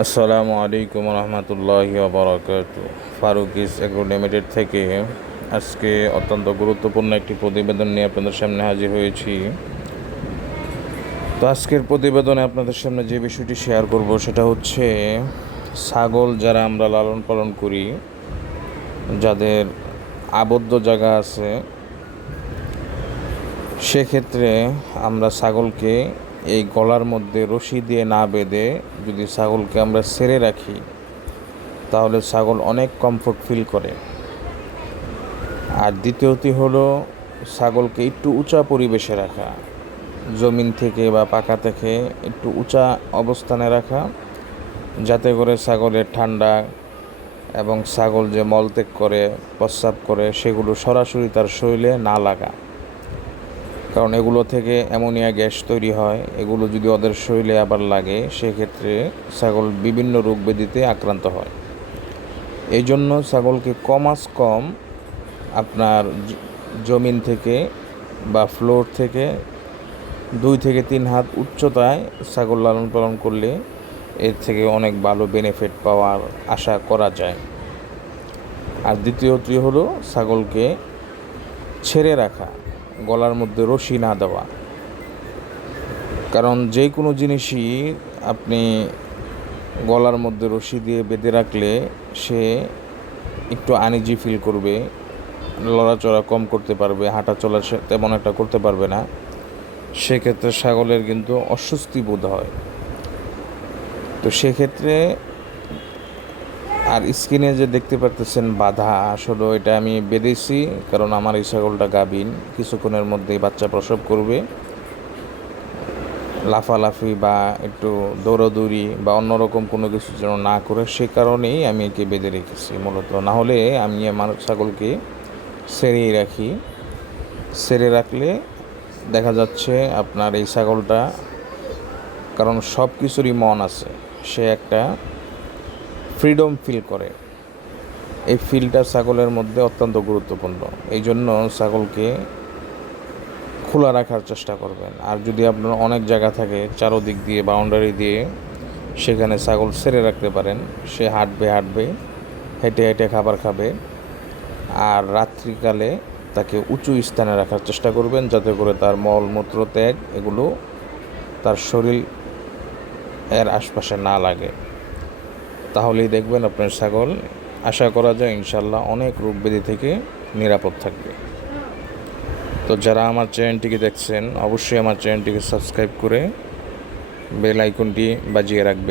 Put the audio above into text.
আসসালামু আলাইকুম রহমতুল্লাহ বারাকাত ফারুকিস agro limited থেকে আজকে অত্যন্ত গুরুত্বপূর্ণ একটি প্রতিবেদন নিয়ে আপনাদের সামনে হাজির হয়েছি। তো আজকের প্রতিবেদনে আপনাদের সামনে যে বিষয়টি শেয়ার করব সেটা হচ্ছে ছাগল যারা আমরা লালন পালন করি, যাদের আবদ্ধ জায়গা আছে, সেক্ষেত্রে আমরা ছাগলকে এই গলার মধ্যে রশি দিয়ে না বেঁধে যদি ছাগলকে আমরা সেরে রাখি, তাহলে ছাগল অনেক কমফোর্ট ফিল করে। আর দ্বিতীয়টি হলো, ছাগলকে একটু উঁচা পরিবেশে রাখা। জমিন থেকে বা পাকা থেকে একটু উঁচা অবস্থানে রাখা, যাতে করে ছাগলের ঠান্ডা এবং ছাগল যে মলত্যাগ করে, প্রস্রাব করে, সেগুলো সরাসরি তার শরীরে না লাগা। কারণ এগুলো থেকে অ্যামোনিয়া গ্যাস তৈরি হয়। এগুলো যদি ওদের শরীরে আবার লাগে, সেক্ষেত্রে ছাগল বিভিন্ন রোগ ব্যাধিতে আক্রান্ত হয়। এই জন্য ছাগলকে কমাস কম আপনার জমিন থেকে বা ফ্লোর থেকে দুই থেকে তিন হাত উচ্চতায় ছাগল লালন পালন করলে এর থেকে অনেক ভালো বেনিফিট পাওয়ার আশা করা যায়। আর দ্বিতীয়টি হলো ছাগলকে ছেড়ে রাখা। গলার মধ্যে রশি না দেওয়া। কারণ যে কোনো জিনিসই আপনি গলার মধ্যে রশি দিয়ে বেঁধে রাখলে সে একটু আনিজি ফিল করবে, লড়াচড়া কম করতে পারবে হাঁটা চলা তেমন একটা করতে পারবে না। সেক্ষেত্রে ছাগলের কিন্তু অস্বস্তি বোধ হয়। তো সেক্ষেত্রে আর স্কিনে যে দেখতে পারতেছেন বাধা, আসলে এটা আমি বেঁধেছি, কারণ আমার এই ছাগলটা গাভিন। কিছুক্ষণের মধ্যেই বাচ্চা প্রসব করবে। লাফালাফি বা একটু দৌড়াদৌড়ি বা অন্যরকম কোনো কিছু যেন না করে, সে কারণেই আমি একে বেঁধে রেখেছি মূলত। না হলে আমি আমার ছাগলকে সেরেই রাখি। সেরে রাখলে দেখা যাচ্ছে আপনার এই ছাগলটা, কারণ সব কিছুরই মন আছে। সে একটা ফ্রিডম ফিল করে। এই ফিলটা ছাগলের মধ্যে অত্যন্ত গুরুত্বপূর্ণ। এই জন্য ছাগলকে খোলা রাখার চেষ্টা করবেন। আর যদি আপনার অনেক জায়গা থাকে, চারোদিক দিয়ে বাউন্ডারি দিয়ে, সেখানে ছাগল ছেড়ে রাখতে পারেন। সে হাঁটবে হাঁটবে, হেঁটে হেঁটে খাবার খাবে। আর রাত্রিকালে তাকে উঁচু স্থানে রাখার চেষ্টা করবেন, যাতে করে তার মল, মূত্র, ত্যাগ এগুলো তার শরীর এর আশপাশে না লাগে। তাহলেই দেখবেন আপনার ছাগল আশা করা যায় ইনশাল্লাহ অনেক রোগ ব্যাধি থেকে নিরাপদ থাকবে। তো যারা আমার চ্যানেলটিকে দেখছেন, অবশ্যই আমার চ্যানেলটিকে সাবস্ক্রাইব করে বেল আইকনটি বাজিয়ে রাখবেন।